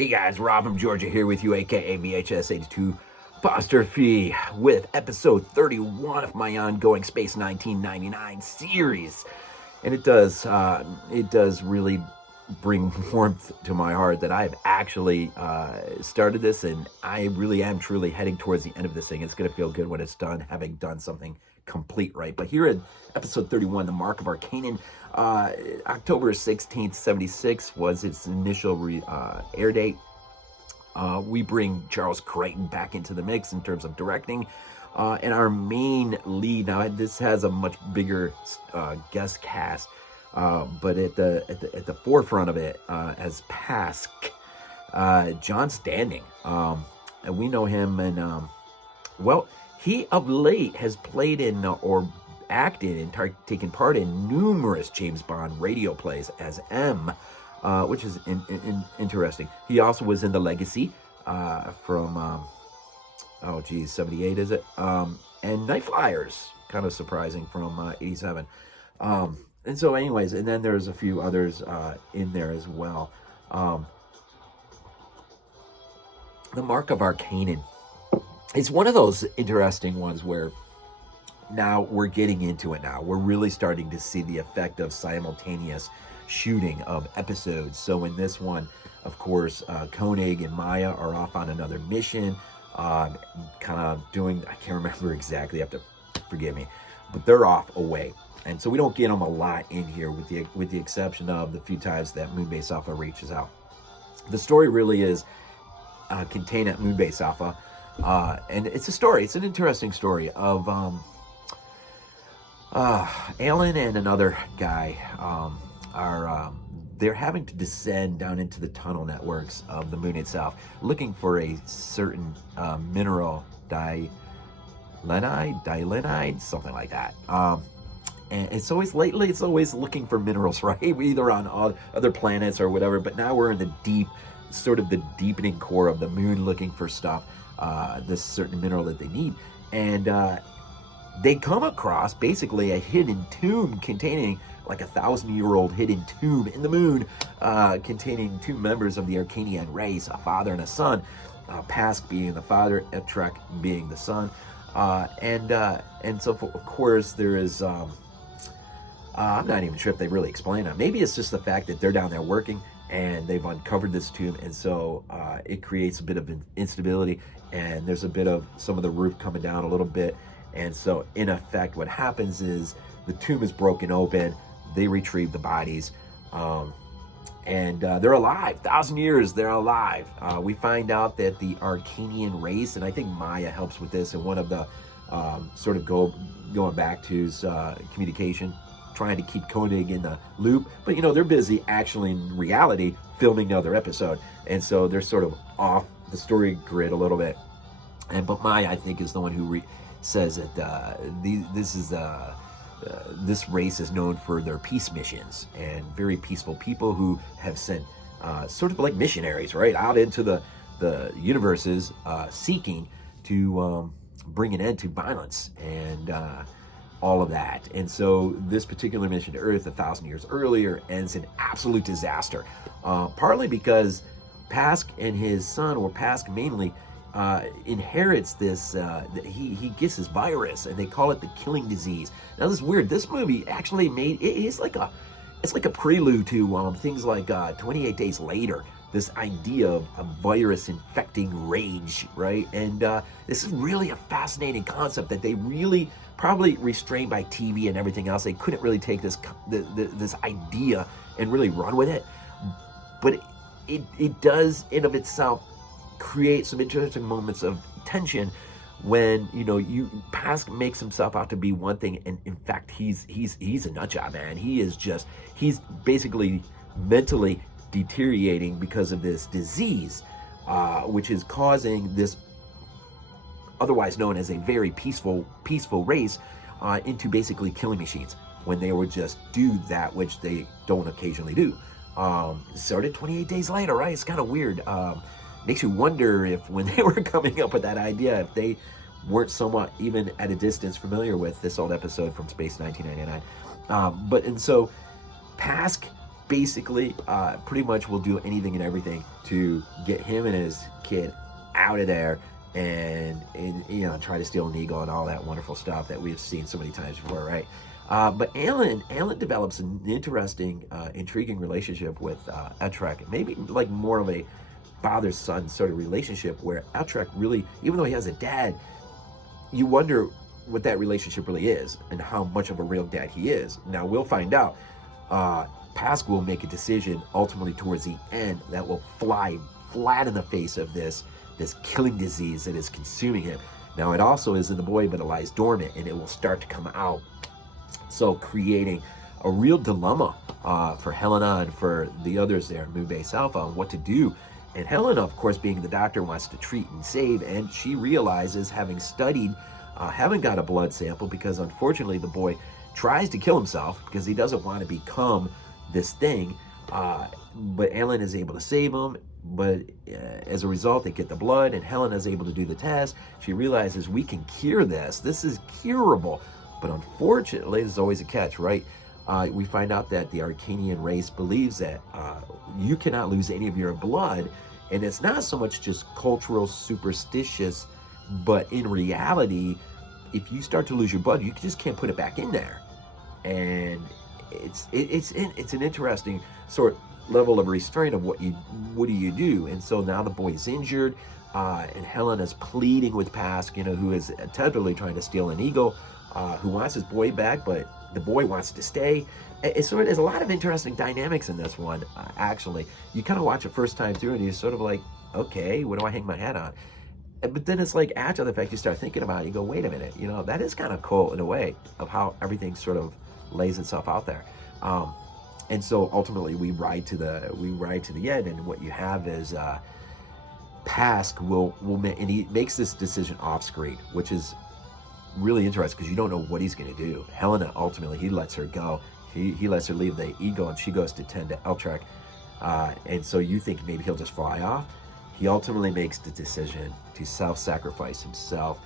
Hey guys, Rob from Georgia here with you, aka VHS82 apostrophe, with episode 31 of my ongoing Space 1999 series. And it does really bring warmth to my heart that I've actually started this, and I really am truly heading towards the end of this thing. It's going to feel good when it's done, having done something complete, right? But here in episode 31, The Mark of Archanon, October 16th, 76 was its initial air date. We bring Charles Crichton back into the mix in terms of directing. And our main lead, now this has a much bigger guest cast, but at the forefront of it, as Pasc, John Standing. And we know him, and he of late has played in or acted and taken part in numerous James Bond radio plays as M, which is interesting. He also was in The Legacy from 78 is it? And Night Flyers, kind of surprising, from 87. And so anyways, and then there's a few others in there as well. The Mark of Archanon. It's one of those interesting ones where now we're getting into it now. We're really starting to see the effect of simultaneous shooting of episodes. So in this one, of course, Koenig and Maya are off on another mission, kind of doing, I can't remember exactly, you have to forgive me, but they're off away. And so we don't get them a lot in here, with the exception of the few times that Moonbase Alpha reaches out. The story really is contained at Moonbase Alpha. And it's an interesting story of Alan and another guy they're having to descend down into the tunnel networks of the moon itself, looking for a certain mineral, dilenide, something like that. And it's always looking for minerals, right? Either on other planets or whatever, but now we're in the deepening core of the moon, looking for stuff, this certain mineral that they need. And they come across basically a hidden tomb containing, like, 1,000-year-old hidden tomb in the moon, containing two members of the Arcanian race, a father and a son, Pasc being the father, Etrek being the son. And so, of course, there is, I'm not even sure if they really explain it. Maybe it's just the fact that they're down there working, and they've uncovered this tomb, and so it creates a bit of instability, and there's a bit of some of the roof coming down a little bit. And so, in effect, what happens is the tomb is broken open, they retrieve the bodies, and they're alive. 1,000 years, they're alive. We find out that the Arcanian race, and I think Maya helps with this, and one of the sort of going back to communication, trying to keep Koenig in the loop, but they're busy actually in reality filming another episode, and so they're sort of off the story grid a little bit. But Maya, I think, is the one who says that this race is known for their peace missions, and very peaceful people who have sent sort of like missionaries, right, out into the universes, seeking to bring an end to violence and all of that. And so this particular mission to Earth 1,000 years earlier ends in absolute disaster, partly because Pasc and his son, or Pasc mainly, inherits this, he gets this virus, and they call it the killing disease. Now, this is weird. This movie actually it's like a prelude to things like 28 Days Later, this idea of a virus infecting rage, right? And this is really a fascinating concept that they really, probably restrained by TV and everything else, they couldn't really take this idea and really run with it. But it does, in of itself, create some interesting moments of tension when Pasc makes himself out to be one thing, and in fact he's a nut job, man. He's basically mentally deteriorating because of this disease, which is causing this otherwise known as a very peaceful race into basically killing machines, when they would just do that which they don't occasionally do. Started 28 days later, right? It's kind of weird. Makes you wonder if, when they were coming up with that idea, if they weren't somewhat, even at a distance, familiar with this old episode from Space 1999. And so Pasc basically pretty much will do anything and everything to get him and his kid out of there and you know, try to steal an eagle and all that wonderful stuff that we've seen so many times before, right? But Alan develops an interesting, intriguing relationship with Utrecht, maybe like more of a father-son sort of relationship, where Utrecht really, even though he has a dad, you wonder what that relationship really is and how much of a real dad he is. Now, we'll find out. Pasc will make a decision ultimately towards the end that will fly flat in the face of this killing disease that is consuming him. Now, it also is in the boy, but it lies dormant, and it will start to come out. So creating a real dilemma for Helena and for the others there in Moon Base Alpha on what to do. And Helena, of course, being the doctor, wants to treat and save, and she realizes, having studied, haven't got a blood sample, because unfortunately the boy tries to kill himself because he doesn't want to become this thing. But Alan is able to save him, but as a result, they get the blood, and Helena is able to do the test. She realizes, we can cure this. This is curable. But unfortunately, there's always a catch, right? We find out that the Arcanian race believes that you cannot lose any of your blood, and it's not so much just cultural, superstitious, but in reality, if you start to lose your blood, you just can't put it back in there. And it's an interesting sort of level of restraint of what do you do? And so now the boy is injured, and Helena's pleading with Pasc, you know, who is tentatively trying to steal an eagle, who wants his boy back, but the boy wants to stay. There's a lot of interesting dynamics in this one, actually. You kind of watch it first time through, and you're sort of like, okay, what do I hang my hat on? But then it's like, after the fact, you start thinking about it, you go, wait a minute, you know, that is kind of cool in a way of how everything sort of lays itself out there. And so ultimately we ride to the end, and what you have is Pasc and he makes this decision off screen, which is really interesting because you don't know what he's going to do. Helena, ultimately, he lets her go. He lets her leave the eagle, and she goes to tend to Utrecht. And so you think maybe he'll just fly off. He ultimately makes the decision to self-sacrifice himself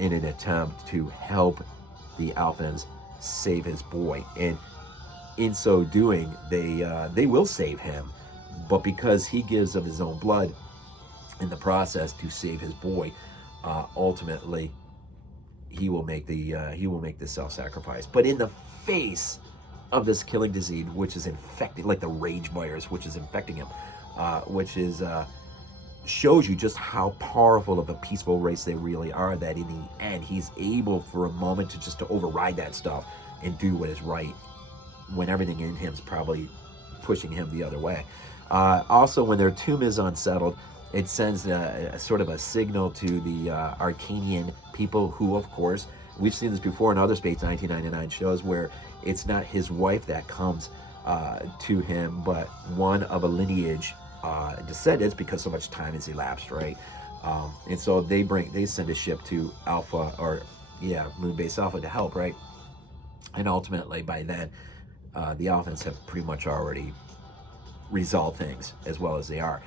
in an attempt to help the Alphans save his boy. And in so doing, they will save him, but because he gives of his own blood in the process to save his boy, ultimately he will make the self-sacrifice. But in the face of this killing disease, which is infecting, like the rage virus, which is infecting him, which is shows you just how powerful of a peaceful race they really are, that in the end he's able for a moment to override that stuff and do what is right, when everything in him is probably pushing him the other way. Also, when their tomb is unsettled, it sends a sort of a signal to the Arcanian people, who, of course, we've seen this before in other Space 1999 shows, where it's not his wife that comes to him, but one of a lineage descendants, because so much time has elapsed, right? And so they send a ship to Moon Base Alpha to help, right? And ultimately, by then, the Alphans have pretty much already resolved things as well as they are,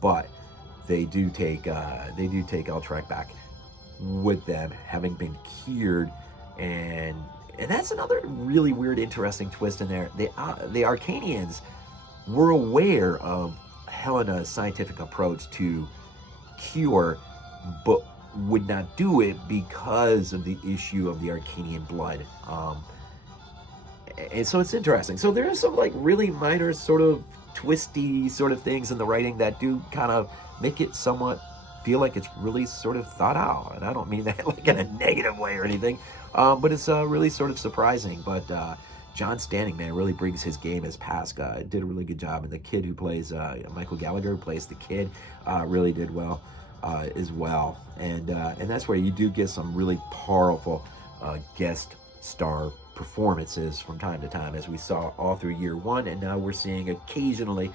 but they do take Utrecht back with them, having been cured, and that's another really weird, interesting twist in there. The Arcanians were aware of Helena's scientific approach to cure, but would not do it because of the issue of the Arcanian blood. And so it's interesting. So there are some like really minor sort of twisty sort of things in the writing that do kind of make it somewhat feel like it's really sort of thought out. And I don't mean that like in a negative way or anything, but it's really sort of surprising. But John Standing, man, really brings his game as Pasc. Did a really good job. And the kid who plays, Michael Gallagher, who plays the kid, really did well as well. And that's where you do get some really powerful guest star performances from time to time, as we saw all through year one, and now we're seeing occasionally,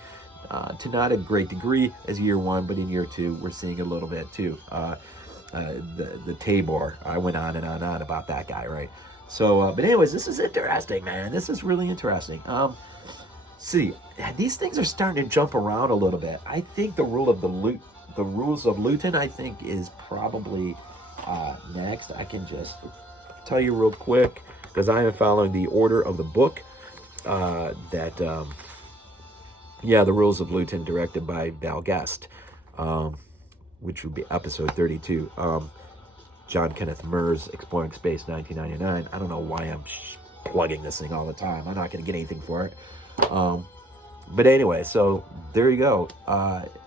to not a great degree as year one, but in year two we're seeing a little bit too. The Tabor, I went on and on about that guy, right? So but anyways, this is interesting, man. This is really interesting. See, these things are starting to jump around a little bit. I think the rules of Luton, I think, is probably next. I can just tell you real quick, because I am following the order of the book that Yeah, The Rules of Luton, directed by Val Guest, which would be episode 32. John Kenneth Muir's Exploring Space 1999. I don't know why I'm plugging this thing all the time. I'm not going to get anything for it. But anyway, so there you go.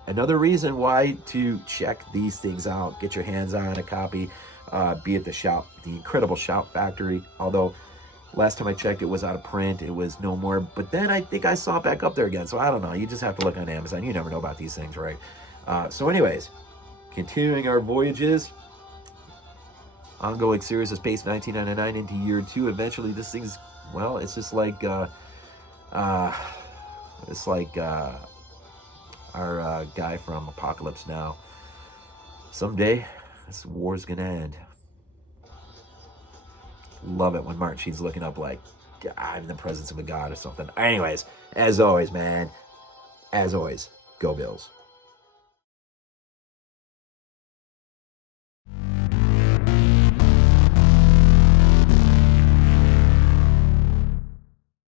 Another reason why to check these things out. Get your hands on a copy. Be at the incredible Shout Factory. Although last time I checked, it was out of print. It was no more. But then I think I saw it back up there again. So I don't know. You just have to look on Amazon. You never know about these things, right? So anyways, continuing our voyages. Ongoing series of Space 1999 into year 2. Eventually, this thing's, well, it's just like, our guy from Apocalypse Now. Someday, this war's gonna end. Love it when Martin Sheen's looking up like, I'm in the presence of a god or something. Anyways, as always, man, go Bills.